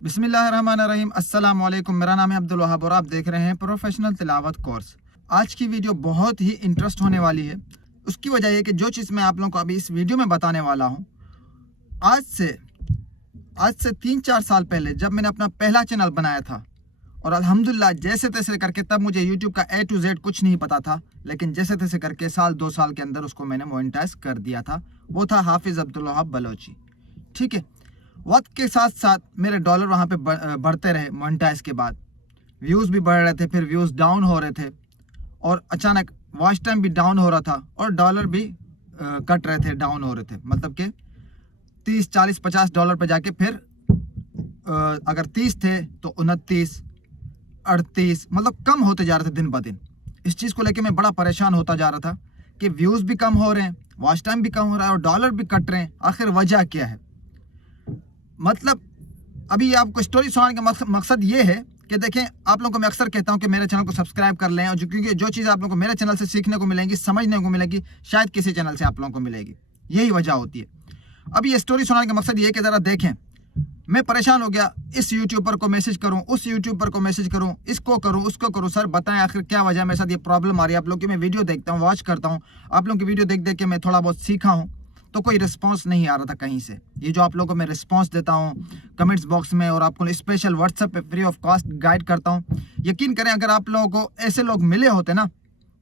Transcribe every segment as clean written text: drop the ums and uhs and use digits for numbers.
बिस्मिल्लाहिर्रहमानिर्रहीम। अस्सलाम वालेकुम। मेरा नाम है अब्दुल वहाब और आप देख रहे हैं प्रोफेशनल तिलावत कोर्स। आज की वीडियो बहुत ही इंटरेस्ट होने वाली है। उसकी वजह है कि जो चीज़ मैं आप लोगों को अभी इस वीडियो में बताने वाला हूँ, आज से आज से 3-4 साल पहले जब मैंने अपना पहला चैनल बनाया था, और अल्हम्दुलिल्लाह जैसे तैसे करके, तब मुझे यूट्यूब का A to Z कुछ नहीं पता था, लेकिन जैसे तैसे करके साल 2 साल के अंदर उसको मैंने मोनेटाइज कर दिया था। वो था हाफिज़ अब्दुल वहाब बलोची। ठीक है, वक्त के साथ साथ मेरे डॉलर वहाँ पे बढ़ते रहे। मोनेटाइज के बाद व्यूज़ भी बढ़ रहे थे, फिर व्यूज़ डाउन हो रहे थे, और अचानक वॉच टाइम भी डाउन हो रहा था, और डॉलर भी कट रहे थे, डाउन हो रहे थे। मतलब कि 30, 40, 50 डॉलर पे जाके फिर अगर 30 थे तो 29, 38, मतलब कम होते जा रहे थे दिन ब दिन। इस चीज़ को लेके मैं बड़ा परेशान होता जा रहा था कि व्यूज़ भी कम हो रहे हैं, वॉच टाइम भी कम हो रहा है, और डॉलर भी कट रहे हैं। आखिर वजह क्या है? मतलब अभी आपको स्टोरी सुनाने का मकसद ये है कि देखें, आप लोगों को मैं अक्सर कहता हूं कि मेरे चैनल को सब्सक्राइब कर लें, और क्योंकि जो चीज़ आप लोगों को मेरे चैनल से सीखने को मिलेंगी, समझने को मिलेगी, शायद किसी चैनल से आप लोगों को मिलेगी। यही वजह होती है। अभी ये स्टोरी सुनाने का मकसद ये है कि ज़रा देखें, मैं परेशान हो गया। इस यूट्यूबर को मैसेज करूं, उस यूट्यूबर को मैसेज करूं, इसको करूं, उसको करूं। सर बताएं आखिर क्या वजह है, मेरे साथ ये प्रॉब्लम आ रही है। आप लोग की मैं वीडियो देखता हूं, वॉच करता हूं, आप लोगों की वीडियो देख देख के मैं थोड़ा बहुत सीखा हूं, तो कोई रिस्पांस नहीं आ रहा था कहीं से। ये जो आप लोगों को मैं रिस्पांस देता हूँ कमेंट्स बॉक्स में, और आपको स्पेशल व्हाट्सएप पे फ्री ऑफ कॉस्ट गाइड करता हूँ, यकीन करें अगर आप लोगों को ऐसे लोग मिले होते ना,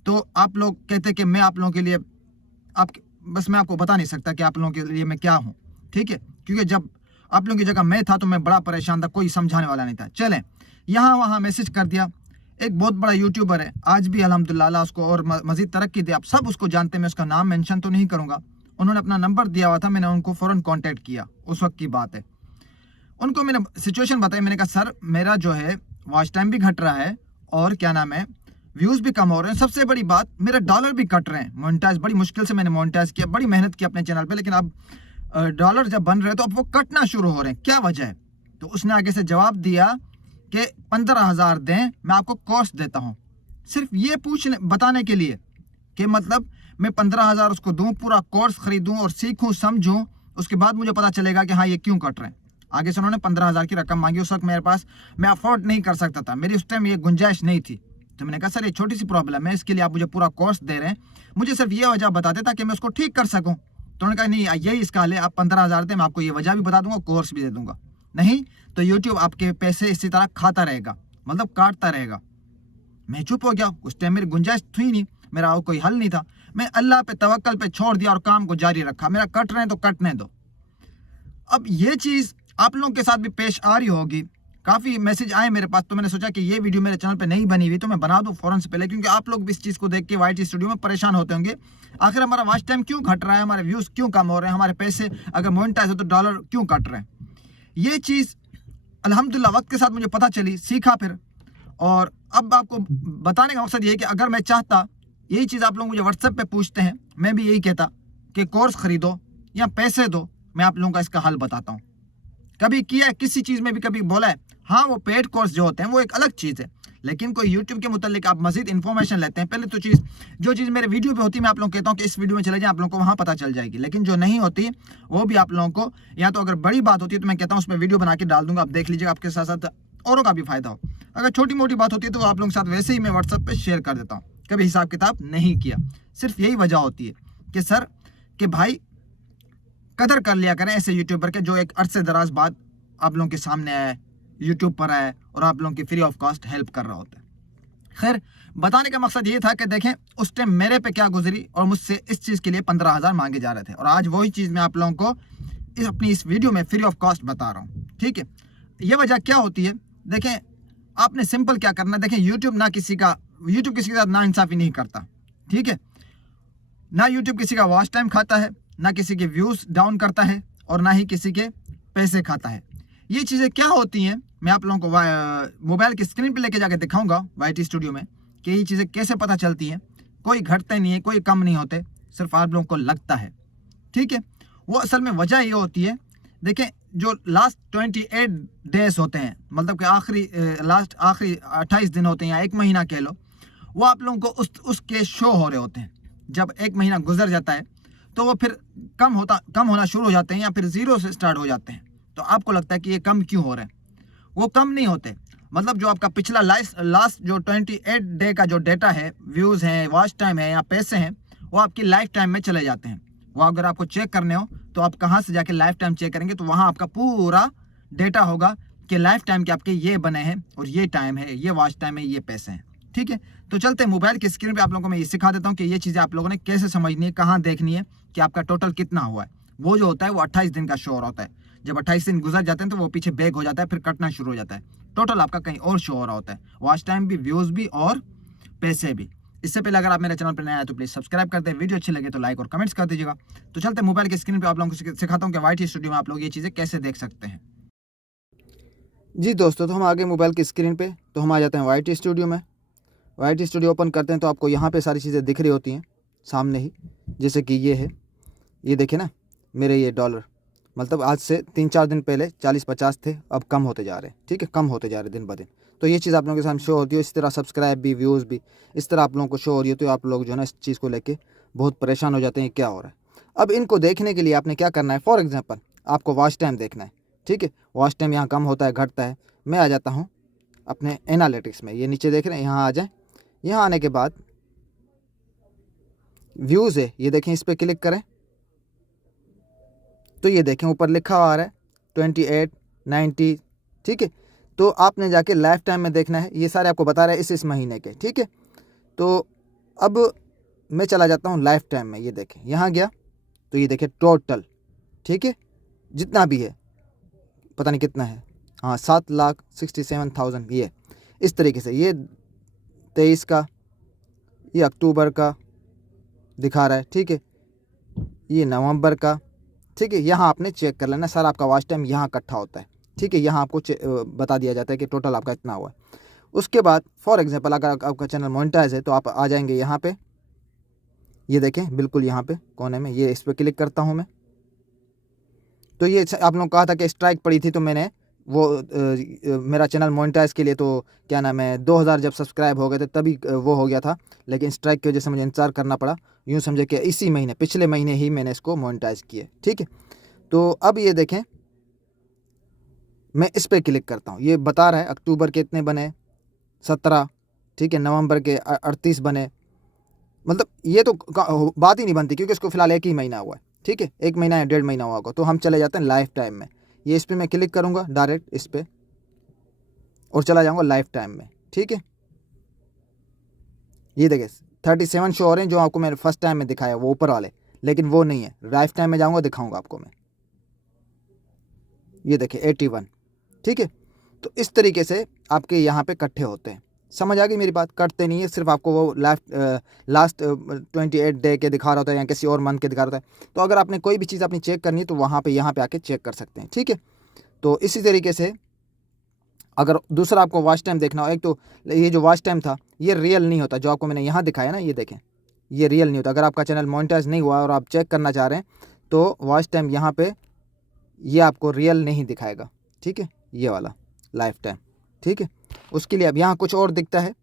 तो आप लोग कहते कि मैं आप लोगों के लिए बस मैं आपको बता नहीं सकता कि आप लोगों के लिए मैं क्या हूँ। ठीक है, क्योंकि जब आप लोगों की जगह मैं था तो मैं बड़ा परेशान था, कोई समझाने वाला नहीं था। चलें, यहाँ वहाँ मैसेज कर दिया। एक बहुत बड़ा यूट्यूबर है, आज भी अल्हम्दुलिल्लाह अल्लाह उसको और मज़ीद तरक्की दे। आप सब उसको जानते हैं, मैं उसका नाम मेंशन तो नहीं करूँगा। उन्होंने अपना नंबर दिया हुआ था, मैंने उनको फ़ौरन कांटेक्ट किया। उस वक्त की बात है, उनको मैंने सिचुएशन बताई। मैंने कहा सर मेरा जो है वॉच टाइम भी घट रहा है, और क्या नाम है, व्यूज़ भी कम हो रहे हैं, सबसे बड़ी बात मेरे डॉलर भी कट रहे हैं। मोनेटाइज बड़ी मुश्किल से मैंने मोनेटाइज किया, बड़ी मेहनत की अपने चैनल पे, लेकिन अब डॉलर जब बन रहे हैं तो अब वो कटना शुरू हो रहे हैं। क्या वजह है? तो उसने आगे से जवाब दिया कि 15,000 दें, मैं आपको कोर्स देता हूँ। सिर्फ ये बताने के लिए कि मतलब मैं 15,000 उसको दूं, पूरा कोर्स खरीदूं और सीखूं, समझूं, उसके बाद मुझे पता चलेगा कि हाँ ये क्यों कट रहे हैं। आगे से उन्होंने 15,000 की रकम मांगी। उस वक्त मेरे पास, मैं अफोर्ड नहीं कर सकता था, मेरी उस टाइम ये गुंजाइश नहीं थी। तो मैंने कहा सर ये छोटी सी प्रॉब्लम है, इसके लिए आप मुझे पूरा कोर्स दे रहे हैं, मुझे सिर्फ ये वजह बता दें ताकि मैं उसको ठीक कर सकूं। तो उन्होंने कहा नहीं यही इसका हल है, आप 15,000 दें, मैं आपको ये वजह भी बता दूंगा, कोर्स भी दे दूंगा। नहीं तो यूट्यूब आपके पैसे इसी तरह खाता रहेगा, मतलब काटता रहेगा। मैं चुप हो गया। उस टाइम मेरी गुंजाइश थी नहीं, मेरा कोई हल नहीं था। मैं अल्लाह पे तवक्कल पे छोड़ दिया और काम को जारी रखा। मेरा कट रहे हैं तो कटने दो। अब ये चीज़ आप लोगों के साथ भी पेश आ रही होगी। काफ़ी मैसेज आए मेरे पास, तो मैंने सोचा कि ये वीडियो मेरे चैनल पे नहीं बनी हुई तो मैं बना दूं फ़ौरन से पहले, क्योंकि आप लोग भी इस चीज़ को देख के वाईटी स्टूडियो में परेशान होते होंगे। आखिर हमारा वॉच टाइम क्यों घट रहा है, हमारे व्यूज़ क्यों कम हो रहे हैं, हमारे पैसे अगर मोनेटाइज हो तो डॉलर क्यों कट रहे हैं। ये चीज़ अल्हम्दुलिल्लाह वक्त के साथ मुझे पता चली, सीखा फिर। और अब आपको बताने का मकसद ये है कि अगर मैं चाहता, यही चीज़ आप लोग मुझे व्हाट्सएप पे पूछते हैं, मैं भी यही कहता कि कोर्स खरीदो या पैसे दो, मैं आप लोगों का इसका हल बताता हूँ। कभी किया है किसी चीज़ में भी, कभी बोला है? हाँ, वो पेड कोर्स जो होते हैं वो एक अलग चीज़ है, लेकिन कोई यूट्यूब के मुतालिक आप मजीद इन्फॉर्मेशन लेते हैं। पहले तो जो चीज़ मेरे वीडियो पे होती है, मैं आप लोगों को कहता हूँ कि इस वीडियो में चले जाएं, आप लोगों को वहाँ पता चल जाएगी। लेकिन जो नहीं होती वो भी आप लोगों को, या तो अगर बड़ी बात होती है तो मैं कहता हूँ उसमें वीडियो बना के डाल दूंगा, आप देख लीजिएगा, आपके साथ साथ औरों का भी फायदा हो। अगर छोटी मोटी बात होती है तो आप लोगों के साथ वैसे ही मैं व्हाट्सएप पर शेयर कर देता हूँ, कभी हिसाब किताब नहीं किया। सिर्फ यही वजह होती है कि सर, कि भाई कदर कर लिया करें ऐसे यूट्यूबर के जो एक अरसे दराज बाद आप लोगों के सामने आए, यूट्यूब पर आए, और आप लोगों की फ्री ऑफ कॉस्ट हेल्प कर रहा होता है। खैर, बताने का मकसद ये था कि देखें उस टाइम मेरे पे क्या गुजरी, और मुझसे इस चीज़ के लिए 15,000 मांगे जा रहे थे, और आज वही चीज़ मैं आप लोगों को अपनी इस वीडियो में फ्री ऑफ कॉस्ट बता रहा हूँ। ठीक है, ये वजह क्या होती है? देखें, आपने सिंपल क्या करना है, देखें यूट्यूब किसी के साथ ना इंसाफ़ी नहीं करता। ठीक है, ना यूट्यूब किसी का वॉच टाइम खाता है, ना किसी के व्यूज़ डाउन करता है, और ना ही किसी के पैसे खाता है। ये चीज़ें क्या होती हैं, मैं आप लोगों को मोबाइल की स्क्रीन पे लेके जाके दिखाऊंगा वाईटी स्टूडियो में कि ये चीज़ें कैसे पता चलती हैं। कोई घटते नहीं है, कोई कम नहीं होते, सिर्फ आप लोगों को लगता है। ठीक है, वो असल में वजह ये होती है, देखें जो लास्ट 28 डेज होते हैं, मतलब कि आखिरी 28 दिन होते हैं, या 1 महीना कह लो, वो आप लोगों को उसके शो हो रहे होते हैं। जब 1 महीना गुजर जाता है तो वो फिर कम होना शुरू हो जाते हैं, या फिर ज़ीरो से स्टार्ट हो जाते हैं। तो आपको लगता है कि ये कम क्यों हो रहे हैं? वो कम नहीं होते। मतलब जो आपका पिछला लास्ट जो 28 डे का जो डेटा है, व्यूज़ हैं, वॉच टाइम है या पैसे हैं, वो आपकी लाइफ टाइम में चले जाते हैं। वो अगर आपको चेक करने हो तो आप कहाँ से जाके लाइफ टाइम चेक करेंगे, तो वहाँ आपका पूरा डेटा होगा कि लाइफ टाइम के आपके ये बने हैं और ये टाइम है, ये वॉच टाइम है, ये पैसे हैं। ठीक है, तो चलते हैं मोबाइल की स्क्रीन पे आप लोगों को मैं ये सिखा देता हूँ कि ये चीज़ें आप लोगों ने कैसे समझनी है, कहाँ देखनी है कि आपका टोटल कितना हुआ है। वो जो होता है वो 28 दिन का शो हो रहा होता है। जब 28 दिन गुजर जाते हैं तो वो पीछे बैक हो जाता है, फिर कटना शुरू हो जाता है। टोटल आपका कहीं और शो हो रहा होता है, वॉच टाइम भी, व्यूज़ भी और पैसे भी। इससे पहले अगर आप मेरे चैनल पर नए आए तो प्लीज़ सब्सक्राइब कर दें, वीडियो अच्छी लगे तो लाइक और कमेंट्स कर दीजिएगा। तो चलते मोबाइल की स्क्रीन पे आप लोगों को सिखाता हूँ कि YT स्टूडियो में आप लोग ये चीज़ें कैसे देख सकते हैं। जी दोस्तों, तो हम आगे मोबाइल की स्क्रीन पे, तो हम आ जाते हैं YT स्टूडियो में। YT स्टूडियो ओपन करते हैं तो आपको यहाँ पे सारी चीज़ें दिख रही होती हैं सामने ही, जैसे कि ये है, ये देखिए ना, मेरे ये डॉलर, मतलब आज से 3-4 दिन पहले 40-50 थे, अब कम होते जा रहे हैं। ठीक है, कम होते जा रहे दिन ब दिन। तो ये चीज़ आप लोगों के सामने शो होती है। इस तरह सब्सक्राइब भी, व्यूज़ भी इस तरह आप लोगों को शो हो रही है। तो आप लोग जो है ना इस चीज़ को लेके बहुत परेशान हो जाते हैं, क्या हो रहा है। अब इनको देखने के लिए आपने क्या करना है, फॉर एग्जाम्पल आपको वॉच टाइम देखना है। ठीक है, वॉच टाइम यहाँ कम होता है, घटता है। मैं आ जाता हूँ अपने एनालिटिक्स में, ये नीचे देख रहे हैं, यहाँ आ जाए। यहाँ आने के बाद व्यूज़ है, ये देखें, इस पर क्लिक करें तो ये देखें ऊपर लिखा हुआ आ रहा है 28, 90। ठीक है, तो आपने जाके लाइफ टाइम में देखना है। ये सारे आपको बता रहे हैं इस महीने के। ठीक है, तो अब मैं चला जाता हूँ लाइफ टाइम में। ये देखें, यहाँ गया तो ये देखें टोटल, ठीक है, जितना भी है, पता नहीं कितना है, हाँ 7,67,000। ये इस तरीके से, ये 23 का, ये अक्टूबर का दिखा रहा है। ठीक है, ये नवंबर का। ठीक है, यहाँ आपने चेक कर लेना सर, आपका वॉच टाइम यहाँ इकट्ठा होता है। ठीक है, यहाँ आपको बता दिया जाता है कि टोटल आपका इतना हुआ है। उसके बाद फॉर एग्जांपल अगर आपका चैनल मोनेटाइज है तो आप आ जाएंगे यहाँ पे, ये देखें बिल्कुल यहाँ पे कोने में, ये इस पर क्लिक करता हूँ मैं। तो ये आप लोगों को कहा था कि स्ट्राइक पड़ी थी, तो मैंने वो मेरा चैनल मोनेटाइज के लिए, तो क्या नाम है, 2000 जब सब्सक्राइब हो गए थे तभी वो हो गया था, लेकिन स्ट्राइक की वजह से मुझे इंतजार करना पड़ा। यूँ समझे कि इसी महीने, पिछले महीने ही मैंने इसको मोनेटाइज किया। ठीक है, तो अब ये देखें, मैं इस पर क्लिक करता हूँ, ये बता रहा है अक्टूबर के इतने बने, 17। ठीक है, नवंबर के 38 बने। मतलब ये तो बात ही नहीं बनती, क्योंकि इसको फिलहाल एक ही महीना हुआ है। ठीक है, 1 महीना या 1.5 महीना हुआ होगा। तो हम चले जाते हैं लाइफ टाइम में। ये इस पर मैं क्लिक करूँगा डायरेक्ट इस पर, और चला जाऊँगा लाइफ टाइम में। ठीक है, ये देखिए 37 शो हो रहे हैं, जो आपको मैंने फर्स्ट टाइम में दिखाया वो ऊपर वाले, लेकिन वो नहीं है। लाइफ टाइम में जाऊँगा, दिखाऊँगा आपको मैं। ये देखिए 81। ठीक है, तो इस तरीके से आपके यहाँ पे इकट्ठे होते हैं। समझ आ गई मेरी बात? कटते नहीं है, सिर्फ आपको वो लास्ट 28 डे के दिखा रहा होता है या किसी और मंथ के दिखा रहा होता है। तो अगर आपने कोई भी चीज़ अपनी चेक करनी है तो वहाँ पे यहाँ पे आके चेक कर सकते हैं। ठीक है, तो इसी तरीके से अगर दूसरा आपको वॉच टाइम देखना हो, एक तो ये जो वॉच टाइम था ये रियल नहीं होता, जो आपको मैंने यहाँ दिखाया ना, ये देखें, ये रियल नहीं होता। अगर आपका चैनल मोनेटाइज नहीं हुआ और आप चेक करना चाह रहे हैं तो वॉच टाइम यहाँ पे ये आपको रियल नहीं दिखाएगा। ठीक है, ये वाला लाइफ टाइम। ठीक है, उसके लिए अब यहाँ कुछ और दिखता है,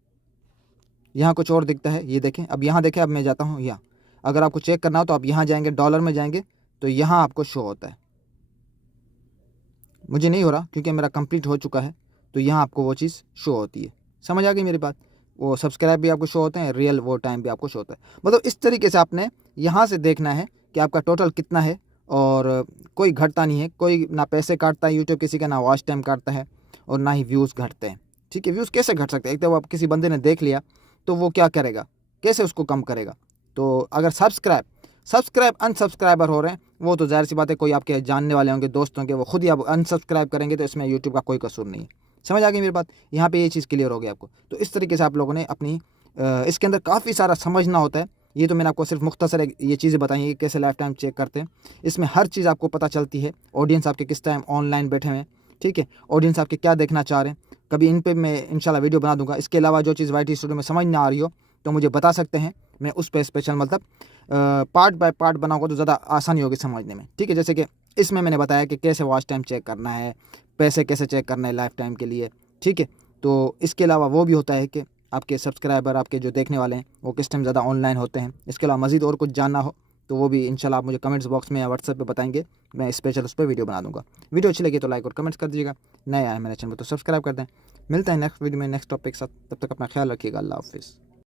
यहाँ कुछ और दिखता है, ये देखें। अब यहाँ देखें, अब मैं जाता हूँ यहाँ, अगर आपको चेक करना हो तो आप यहाँ जाएंगे, डॉलर में जाएंगे तो यहाँ आपको शो होता है। मुझे नहीं हो रहा क्योंकि मेरा कंप्लीट हो चुका है, तो यहाँ आपको वो चीज़ शो होती है। समझ आ गई मेरी बात? वो सब्सक्राइब भी आपको शो होते हैं, रियल वो टाइम भी आपको शो होता है। मतलब इस तरीके से आपने यहाँ से देखना है कि आपका टोटल कितना है, और कोई घटता नहीं है, कोई ना पैसे काटता है यूट्यूब किसी का, ना वॉच टाइम काटता है, और ना ही व्यूज़ घटते हैं। ठीक है, व्यूज़ कैसे घट सकते हैं? एक तो आप किसी बंदे ने देख लिया तो वो क्या करेगा, कैसे उसको कम करेगा? तो अगर सब्सक्राइब अनसब्सक्राइबर हो रहे हैं, वो तो जाहिर सी बात है, कोई आपके जानने वाले होंगे, दोस्त होंगे, वो खुद ही आप अनसब्सक्राइब करेंगे, तो इसमें यूट्यूब का कोई कसूर नहीं है। समझ आ गई मेरी बात? यहाँ पे ये चीज़ क्लियर हो गई आपको। तो इस तरीके से आप लोगों ने अपनी इसके अंदर काफ़ी सारा समझना होता है। ये तो मैंने आपको सिर्फ मुख्तसर ये चीज़ें बताई हैं कि कैसे लाइफ टाइम चेक करते हैं। इसमें हर चीज़ आपको पता चलती है, ऑडियंस आपके किस टाइम ऑनलाइन बैठे हुए हैं। ठीक है, ऑडियंस आपके क्या देखना चाह रहे हैं, कभी इन पे मैं इंशाल्लाह वीडियो बना दूंगा। इसके अलावा जो चीज़ YT स्टूडियो में समझ ना आ रही हो तो मुझे बता सकते हैं, मैं उस पर स्पेशल मतलब पार्ट बाय पार्ट बनाऊंगा, तो ज़्यादा आसानी होगी समझने में। ठीक है, जैसे कि इसमें मैंने बताया कि कैसे वॉच टाइम चेक करना है, पैसे कैसे चेक करना है लाइफ टाइम के लिए। ठीक है, तो इसके अलावा वो भी होता है कि आपके सब्सक्राइबर, आपके जो देखने वाले हैं, वो किस टाइम ज़्यादा ऑनलाइन होते हैं। इसके अलावा मज़ीद और कुछ जानना हो तो वो भी इंशाल्लाह आप मुझे कमेंट्स बॉक्स में या व्हाट्सएप पे बताएंगे, मैं स्पेशल उस पर वीडियो बना दूंगा। वीडियो अच्छी लगी तो लाइक और कमेंट्स कर दीजिएगा, नए आए मेरे चैनल पर तो सब्सक्राइब कर दें। मिलते हैं नेक्स्ट वीडियो में नेक्स्ट टॉपिक के साथ, तब तक अपना ख्याल रखिएगा। अल्लाह हाफिज़।